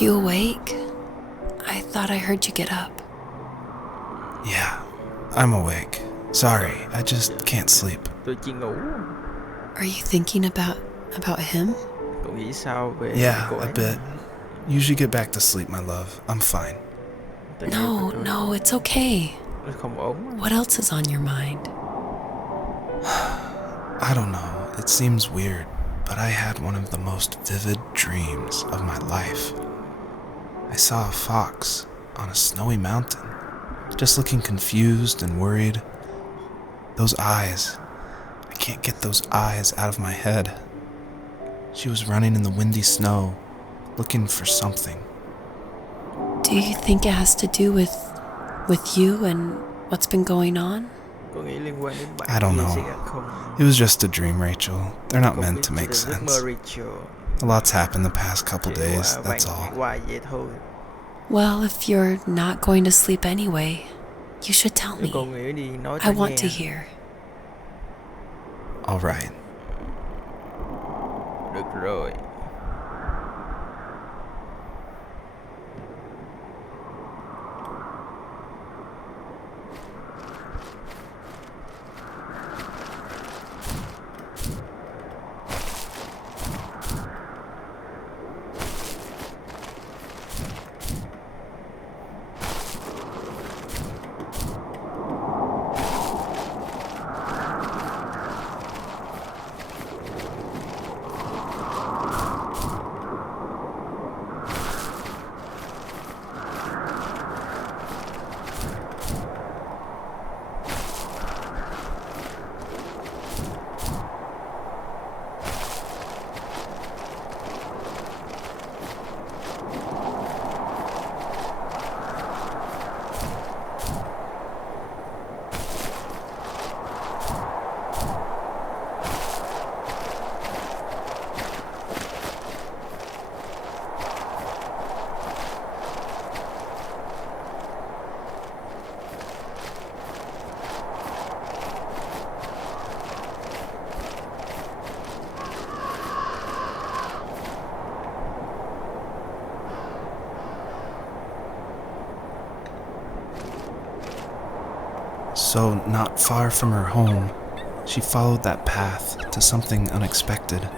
you awake? I thought I heard you get up. Yeah, I'm awake. Sorry, I just can't sleep. Tôi chỉ ngủ. Are you thinking about him? Cậu nghĩ sao về Yeah, cô a ấy? bit. You should get back to sleep, my love. I'm fine. Tình yêu của tôi No, it's okay. nó không ổn. What else is on your mind? I don't know, it seems weird, but I had one of the most vivid dreams of my life. I saw a fox on a snowy mountain, just looking confused and worried. Those eyes, I can't get those eyes out of my head. She was running in the windy snow, looking for something. Do you think it has to do with you and what's been going on? Có nghĩ liên quan đến bạn I don't kia know. sẽ không? It was just a dream, Rachel. They're not Cậu meant biết to chỉ make là giấc sense. mơ, Rachel. A lot's happened the past couple Chỉ days, qua that's vài all. ngày qua vậy thôi. Well, if you're not going to sleep anyway, you should tell Nếu cậu me. nghĩ đi nói I tôi want nghe. to hear. All right. Được rồi. So, not far from her home, she followed that path to something unexpected.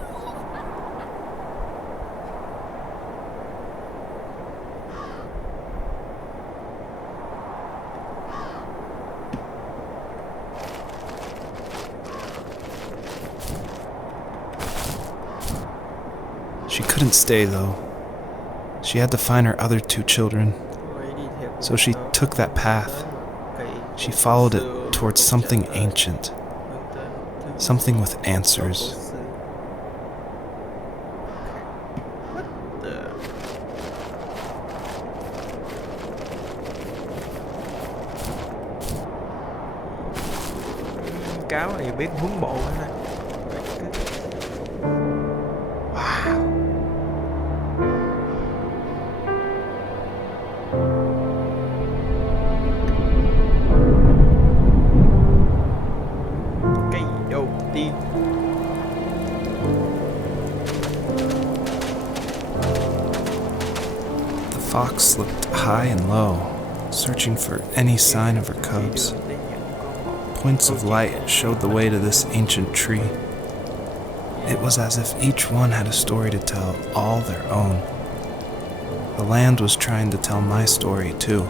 She couldn't stay, though. She had to find her other 2 children, Cô ấy đi theo so she took that path. She followed it towards something ancient, something with answers. Cáo này biết hướng bộ nữa nè. Wow. Cây đầu tiên. The fox looked high and low, searching for any sign of her cubs. Points of light showed the way to this ancient tree. It was as if each one had a story to tell, all their own. The land was trying to tell my story, too.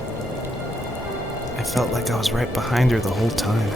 I felt like I was right behind her the whole time.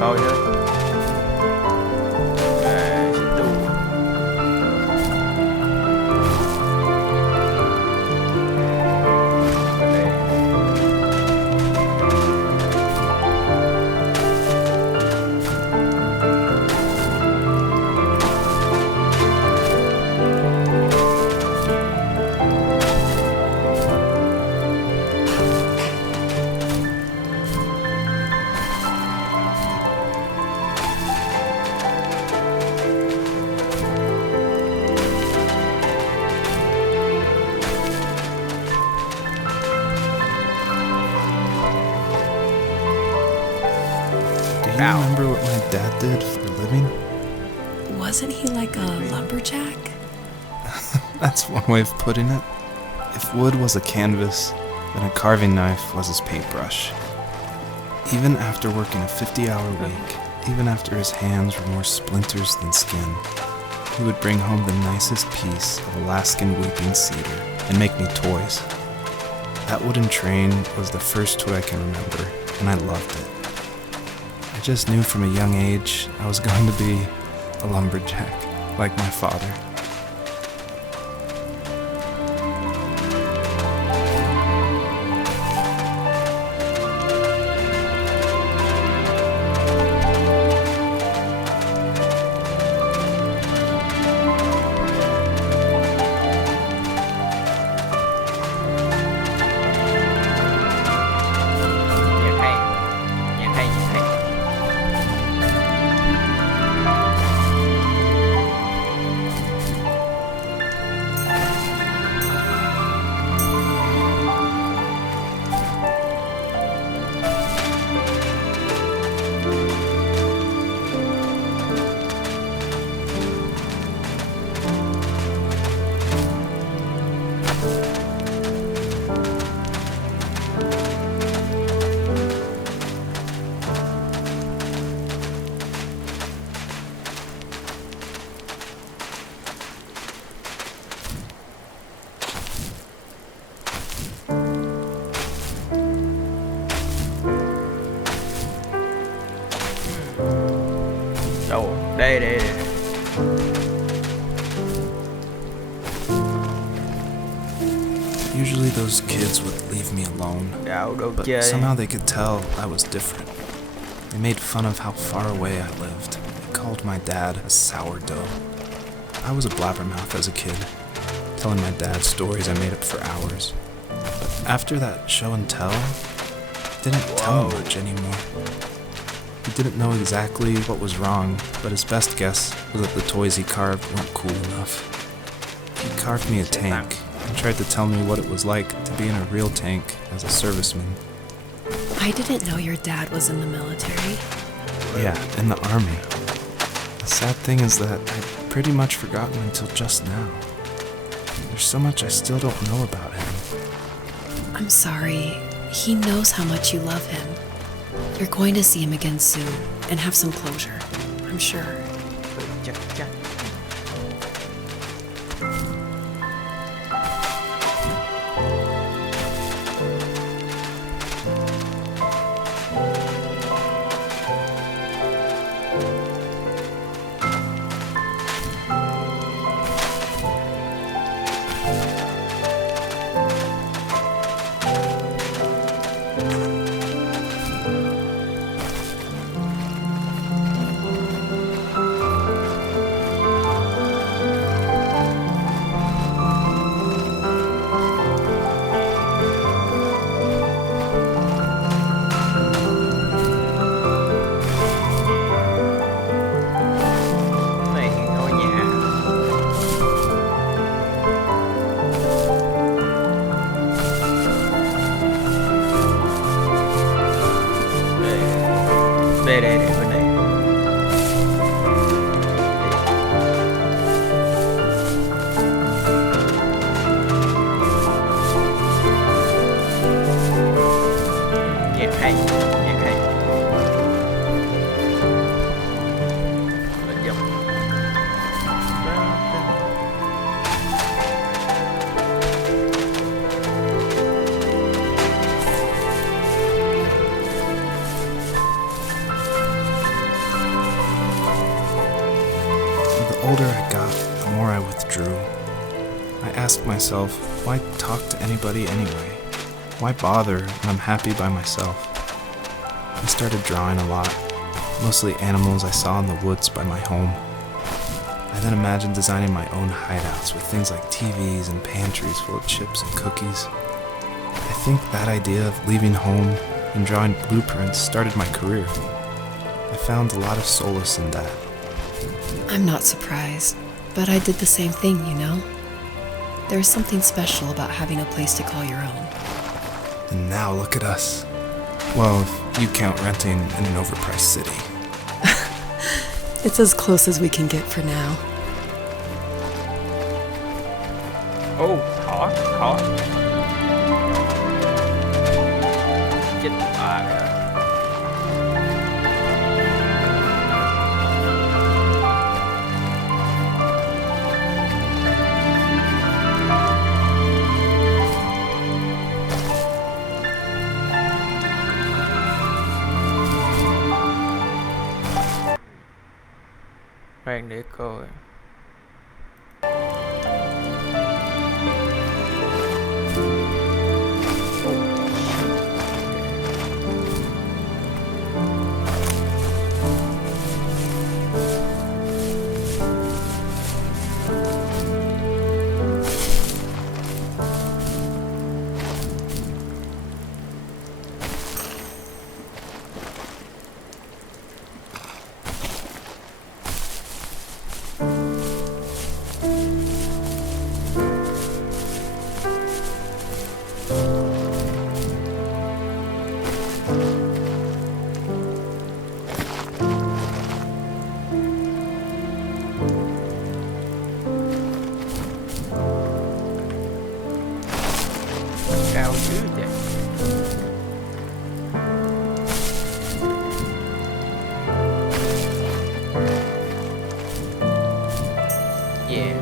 coi thôi. Xin đủ. Do you remember what my dad did for a living? Wasn't he like a lumberjack? That's one way of putting it. If wood was a canvas, then a carving knife was his paintbrush. Even after working a 50-hour week, even after his hands were more splinters than skin, he would bring home the nicest piece of Alaskan weeping cedar and make me toys. That wooden train was the first toy I can remember, and I loved it. I just knew from a young age I was going to be a lumberjack, like my father. Nhạc hay, nhạc hay. Đâu? Đây. Usually those kids would leave me alone, Gạo đồ but chơi. somehow they could tell I was different. They made fun of how far away I lived. They called my dad a sourdough. I was a blabbermouth as a kid, telling my dad stories I made up for hours. But after that show and tell, I didn't tell him much anymore. He didn't know exactly what was wrong, but his best guess was that the toys he carved weren't cool enough. He carved me a tank and tried to tell me what it was like to be in a real tank as a serviceman. I didn't know your dad was in the military. Yeah, in the army. The sad thing is that I'd pretty much forgotten until just now. There's so much I still don't know about him. I'm sorry. He knows how much you love him. You're going to see him again soon and have some closure, I'm sure. Chắc chắn. Đây bên này. Nhạc hay, nhạc hay. Lên dòng. older I got, the more I withdrew. I asked myself, why talk to anybody anyway? Why bother when I'm happy by myself? I started drawing a lot, mostly animals I saw in the woods by my home. I then imagined designing my own hideouts with things like TVs and pantries full of chips and cookies. I think that idea of leaving home and drawing blueprints started my career. I found a lot of solace in that. I'm not surprised, but I did the same thing, you know? There's something special about having a place to call your own. And now look at us. Well, if you count renting in an overpriced city. It's as close as we can get for now. Ô, khó, khó. Chết bà rồi. Khoan để coi. Cao dữ vậy. Yeah.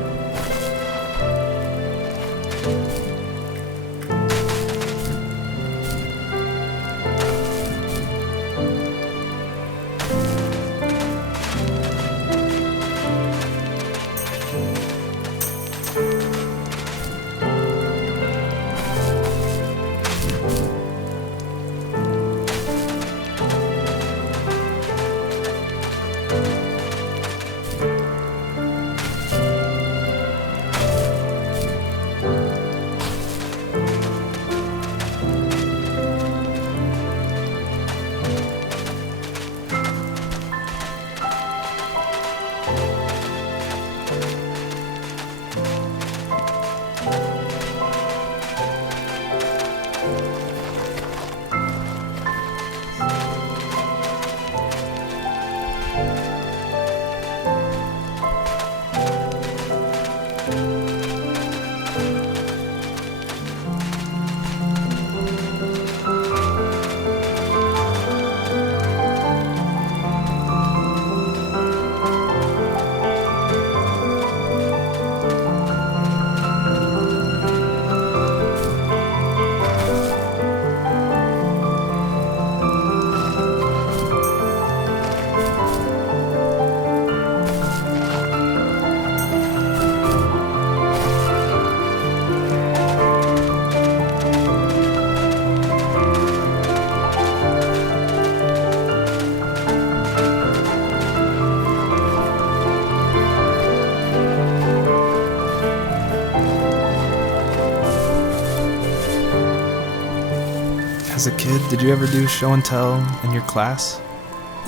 As a kid, did you ever do show and tell in your class?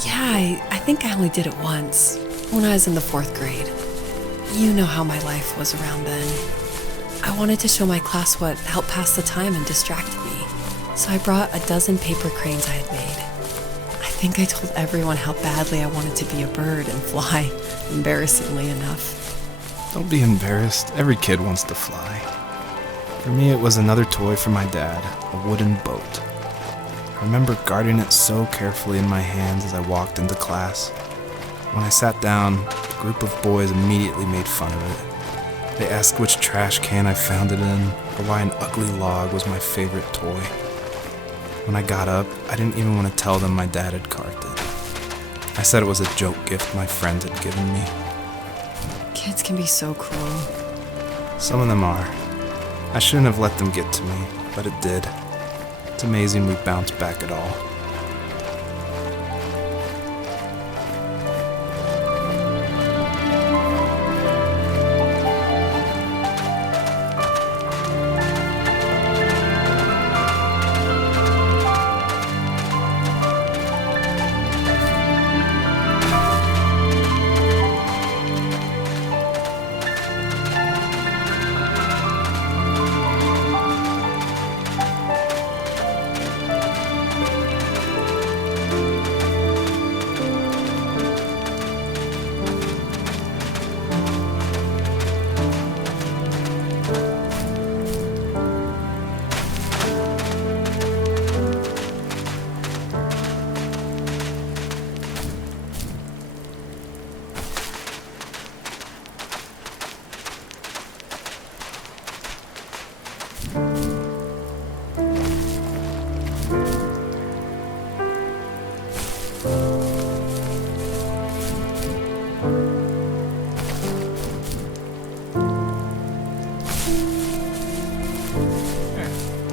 Yeah, I think I only did it once, when I was in the 4th grade. You know how my life was around then. I wanted to show my class what helped pass the time and distracted me, so I brought a dozen paper cranes I had made. I think I told everyone how badly I wanted to be a bird and fly, embarrassingly enough. Don't be embarrassed. Every kid wants to fly. For me, it was another toy from my dad, a wooden boat. I remember guarding it so carefully in my hands as I walked into class. When I sat down, a group of boys immediately made fun of it. They asked which trash can I found it in, or why an ugly log was my favorite toy. When I got up, I didn't even want to tell them my dad had carved it. I said it was a joke gift my friends had given me. Kids can be so cruel. Some of them are. I shouldn't have let them get to me, but it did. It's amazing we bounced back at all.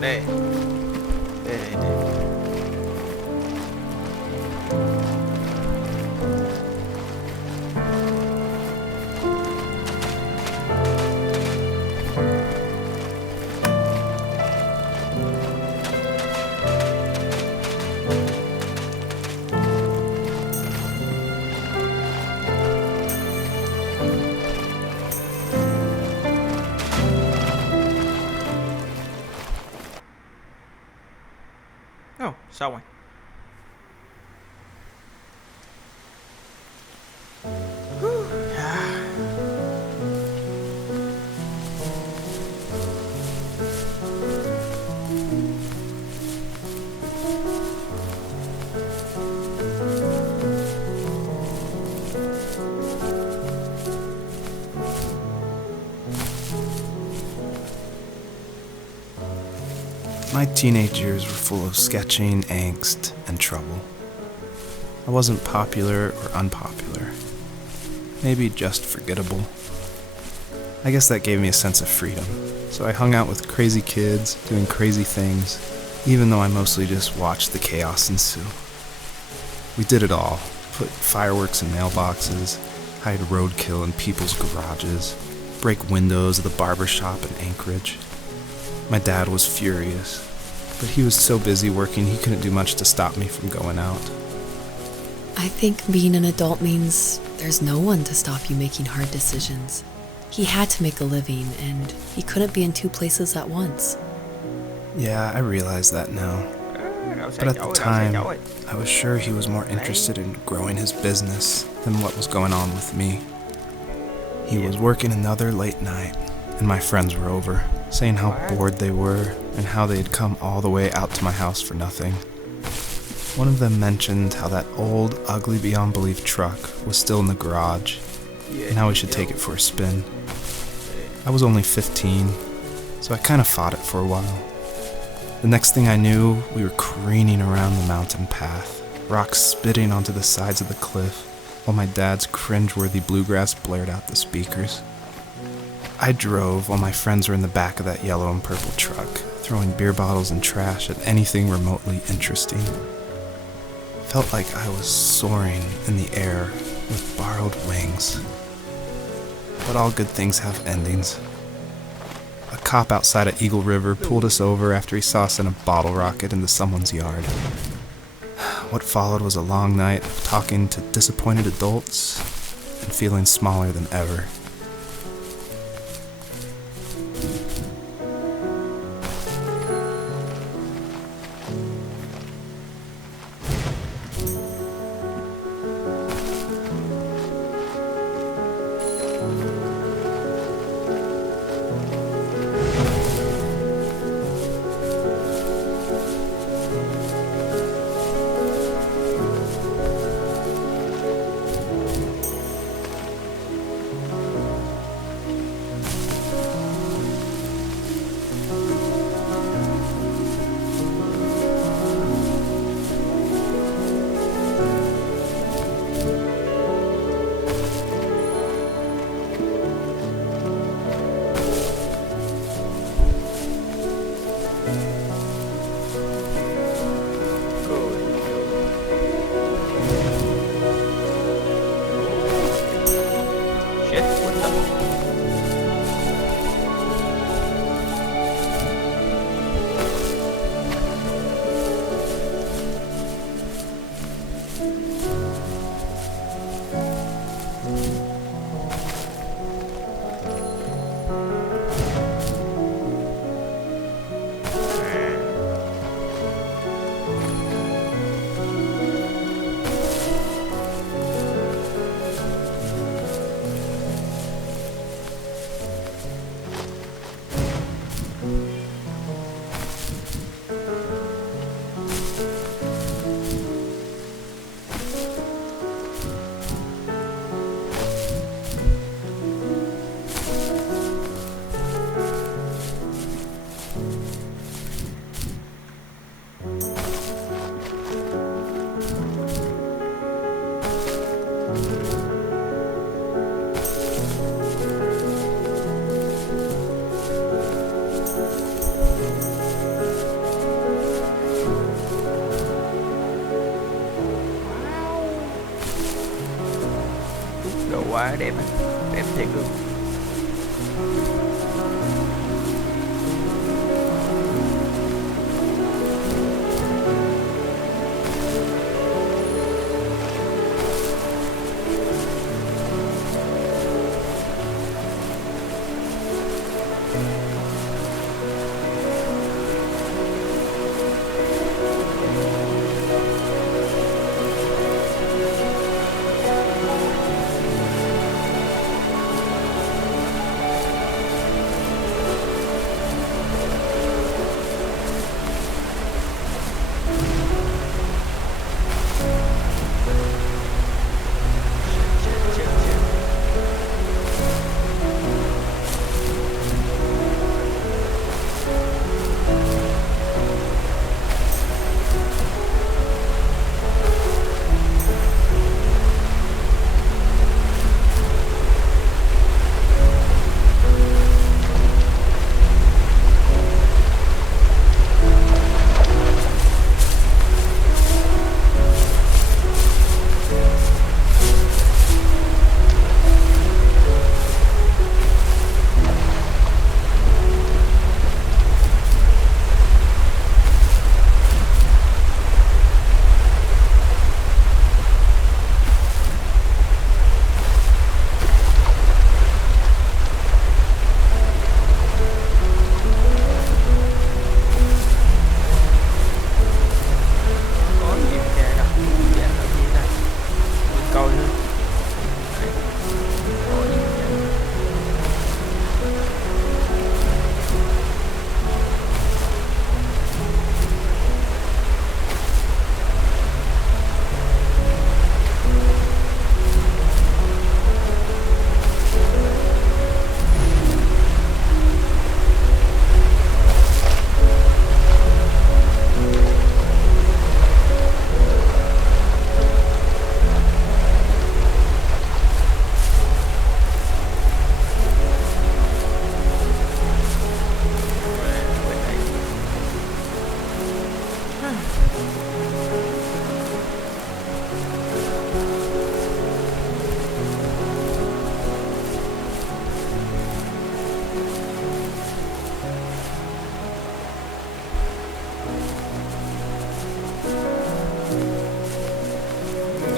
Đây. Đây. Oh, xong rồi. My teenage years were full of sketching, angst, and trouble. I wasn't popular or unpopular. Maybe just forgettable. I guess that gave me a sense of freedom. So I hung out with crazy kids, doing crazy things, even though I mostly just watched the chaos ensue. We did it all. Put fireworks in mailboxes, hide roadkill in people's garages, break windows of the barber shop in Anchorage. My dad was furious, but he was so busy working he couldn't do much to stop me from going out. I think being an adult means there's no one to stop you making hard decisions. He had to make a living, and he couldn't be in two places at once. Yeah, I realize that now. But at the time, I was sure he was more interested in growing his business than what was going on with me. He was working another late night, and my friends were over, saying how bored they were and how they had come all the way out to my house for nothing. One of them mentioned how that old, ugly beyond belief truck was still in the garage, and how we should take it for a spin. I was only 15, so I kind of fought it for a while. The next thing I knew, we were careening around the mountain path, rocks spitting onto the sides of the cliff, while my dad's cringeworthy bluegrass blared out the speakers. I drove while my friends were in the back of that yellow and purple truck, throwing beer bottles and trash at anything remotely interesting. Felt like I was soaring in the air with borrowed wings. But all good things have endings. A cop outside of Eagle River pulled us over after he saw us send a bottle rocket into someone's yard. What followed was a long night of talking to disappointed adults and feeling smaller than ever. Đồ quá đẹp á, đẹp thiệt luôn.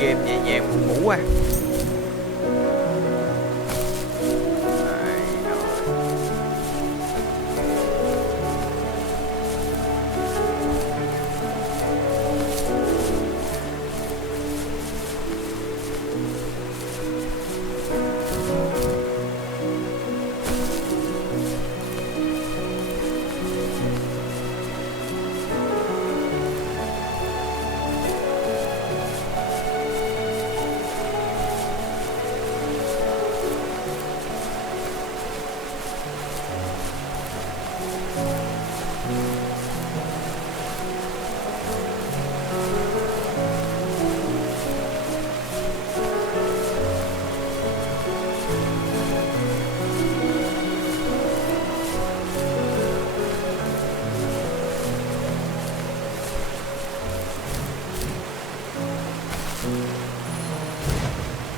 Game nhẹ nhàng buồn ngủ à.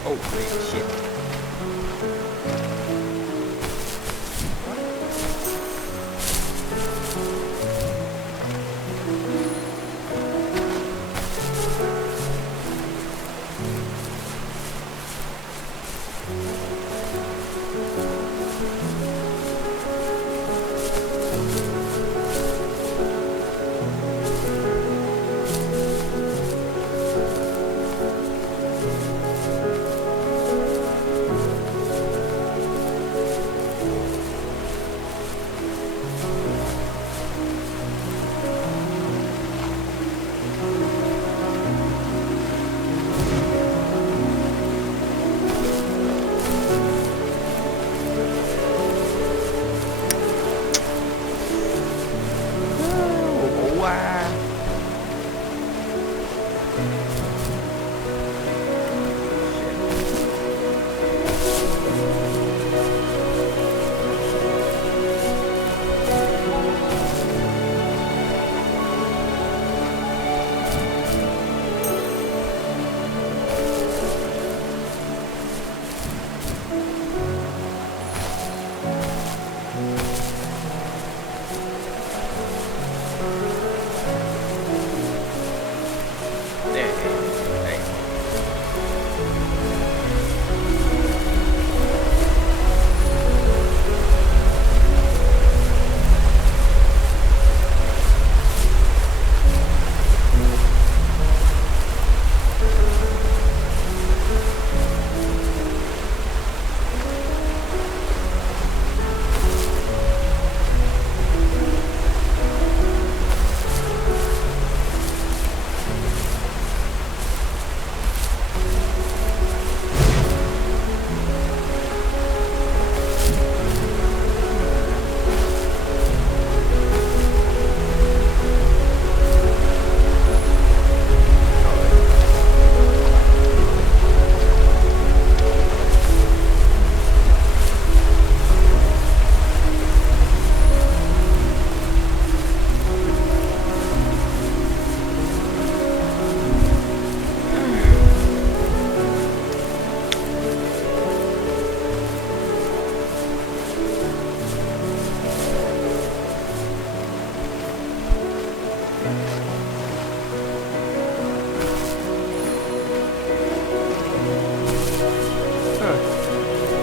Holy shit. Nè, đây.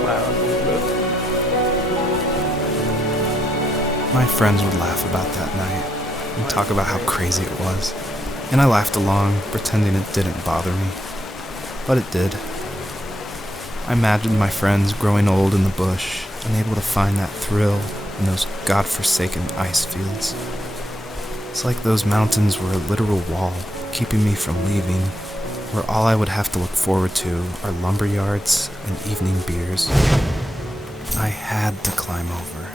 Wow, được. My friends would laugh about that night and talk about how crazy it was, and I laughed along, pretending it didn't bother me. But it did. I imagined my friends growing old in the bush, unable to find that thrill in those godforsaken ice fields. It's like those mountains were a literal wall, keeping me from leaving, where all I would have to look forward to are lumber yards and evening beers. I had to climb over.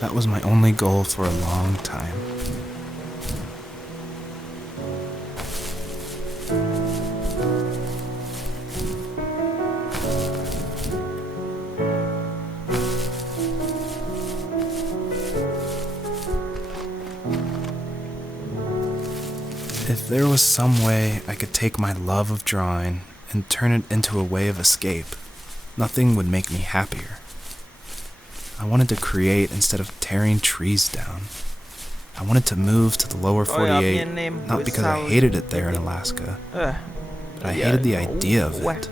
That was my only goal for a long time. If there was some way I could take my love of drawing and turn it into a way of escape, nothing would make me happier. I wanted to create instead of tearing trees down. I wanted to move to the lower 48, not because I hated it there in Alaska, but I hated the idea of it.